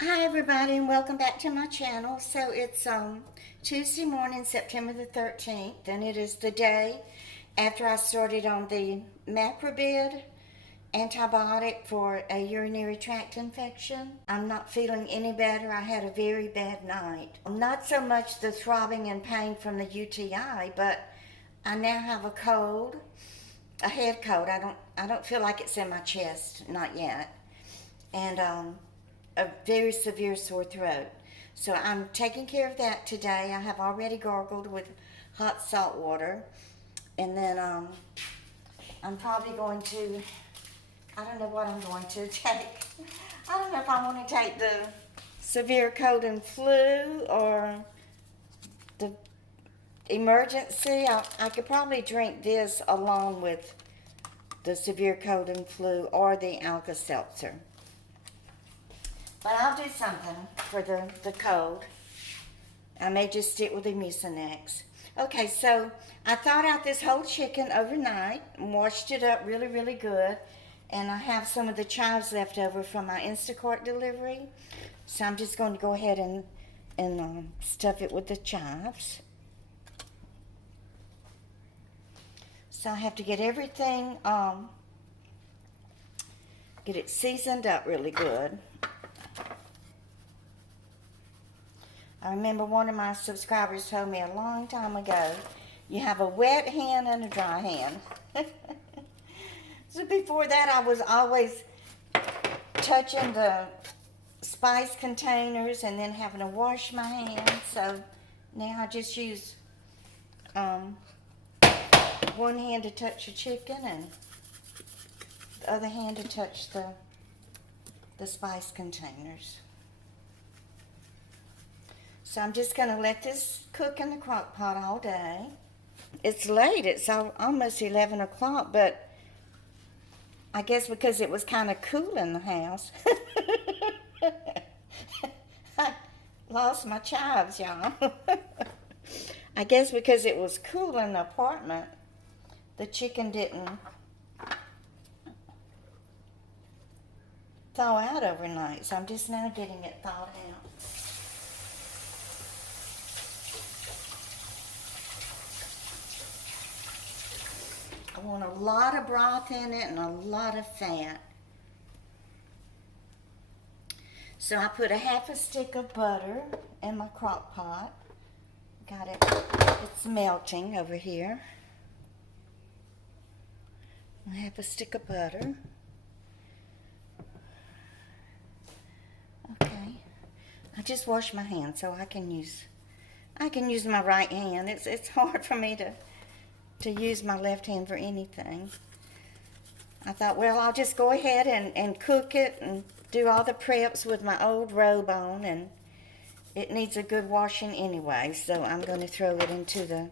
Hi everybody and welcome back to my channel. So it's Tuesday morning, September the 13th, and it is the day after I started on the Macrobid antibiotic for a urinary tract infection. I'm not feeling any better. I had a very bad night. Not so much the throbbing and pain from the UTI, but I now have a cold, a head cold. I don't feel like it's in my chest, not yet. And a very severe sore throat. So I'm taking care of that today. I have already gargled with hot salt water. And then I'm probably going to, I don't know what I'm going to take. I don't know if I want to take the severe cold and flu or the emergency. I could probably drink this along with the severe cold and flu or the Alka-Seltzer. But I'll do something for the cold. I may just stick with the Mucinex. Okay, so I thawed out this whole chicken overnight and washed it up really, really good. And I have some of the chives left over from my Instacart delivery. So I'm just going to go ahead and stuff it with the chives. So I have to get everything, get it seasoned up really good. I remember one of my subscribers told me a long time ago, you have a wet hand and a dry hand. So before that, I was always touching the spice containers and then having to wash my hands. So now I just use one hand to touch the chicken and the other hand to touch the spice containers. So I'm just going to let this cook in the crock pot all day. It's late. It's almost 11 o'clock, but I guess because it was kind of cool in the house. I lost my chives, y'all. I guess because it was cool in the apartment, the chicken didn't thaw out overnight. So I'm just now getting it thawed out. I want a lot of broth in it and a lot of fat. So I put a half a stick of butter in my crock pot. Got it, it's melting over here. A half a stick of butter. Okay. I just washed my hands so I can use my right hand. It's hard for me to use my left hand for anything. I thought, well, I'll just go ahead and cook it and do all the preps with my old robe on, and it needs a good washing anyway, so I'm going to throw it into the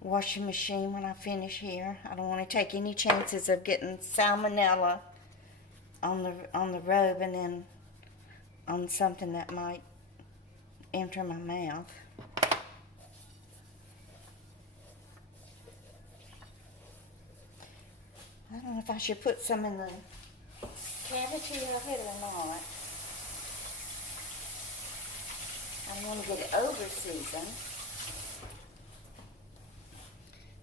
washing machine when I finish here. I don't want to take any chances of getting salmonella on the robe and then on something that might enter my mouth. I don't know if I should put some in the cavity of it or not. I don't want to get it over seasoned.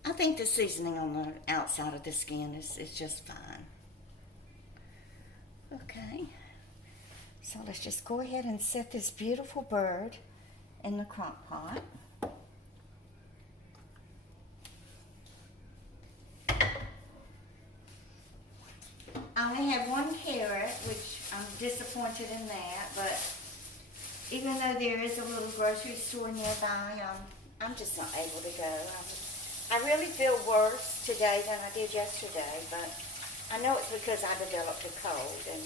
I think the seasoning on the outside of the skin is just fine. Okay, so let's just go ahead and set this beautiful bird in the crock pot. I only have one carrot, which I'm disappointed in that, but even though there is a little grocery store nearby, I'm just not able to go. I really feel worse today than I did yesterday, but I know it's because I developed a cold, and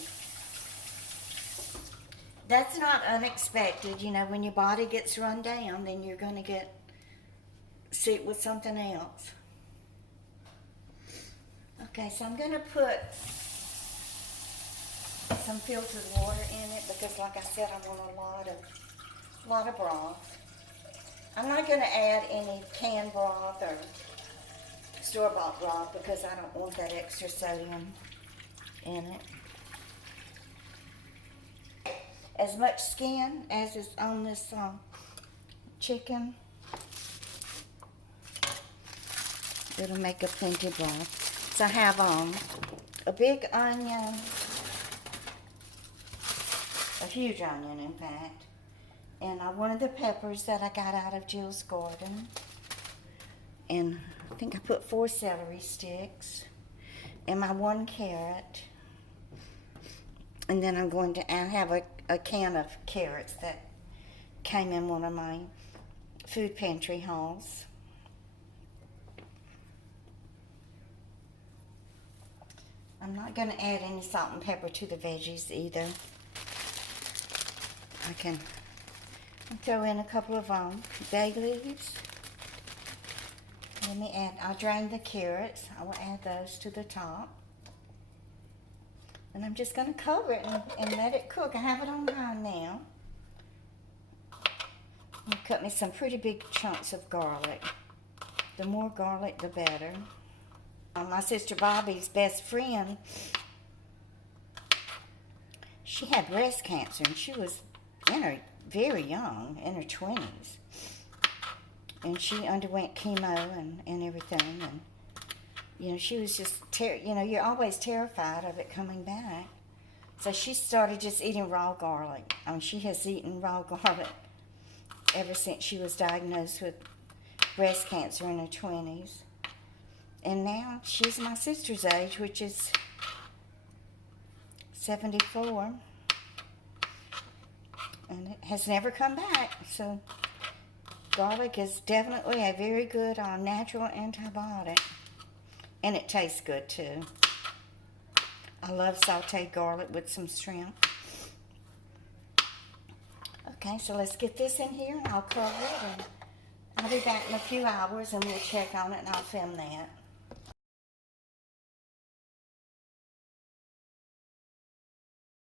that's not unexpected. You know, when your body gets run down, then you're going to get sick with something else. Okay, so I'm going to put some filtered water in it because, like I said, I want a lot of broth. I'm not going to add any canned broth or store-bought broth because I don't want that extra sodium in it. as much skin as is on this chicken. It'll make a plenty broth. So I have a big onion, a huge onion in fact, and one of the peppers that I got out of Jill's garden, and I think I put 4 celery sticks, and my 1 carrot, and then I have a can of carrots that came in one of my food pantry hauls. I'm not going to add any salt and pepper to the veggies either. I can throw in a couple of bay leaves. I'll drain the carrots. I will add those to the top. And I'm just going to cover it and let it cook. I have it on high now. I'll cut me some pretty big chunks of garlic. The more garlic, the better. My sister Bobby's best friend, she had breast cancer, and she was very young, in her 20s. And she underwent chemo and everything, and she was just, you're always terrified of it coming back. So she started just eating raw garlic. She has eaten raw garlic ever since she was diagnosed with breast cancer in her 20s. And now she's my sister's age, which is 74. And it has never come back. So garlic is definitely a very good natural antibiotic. And it tastes good too. I love sauteed garlic with some shrimp. Okay, so let's get this in here and I'll cover it. And I'll be back in a few hours and we'll check on it and I'll film that.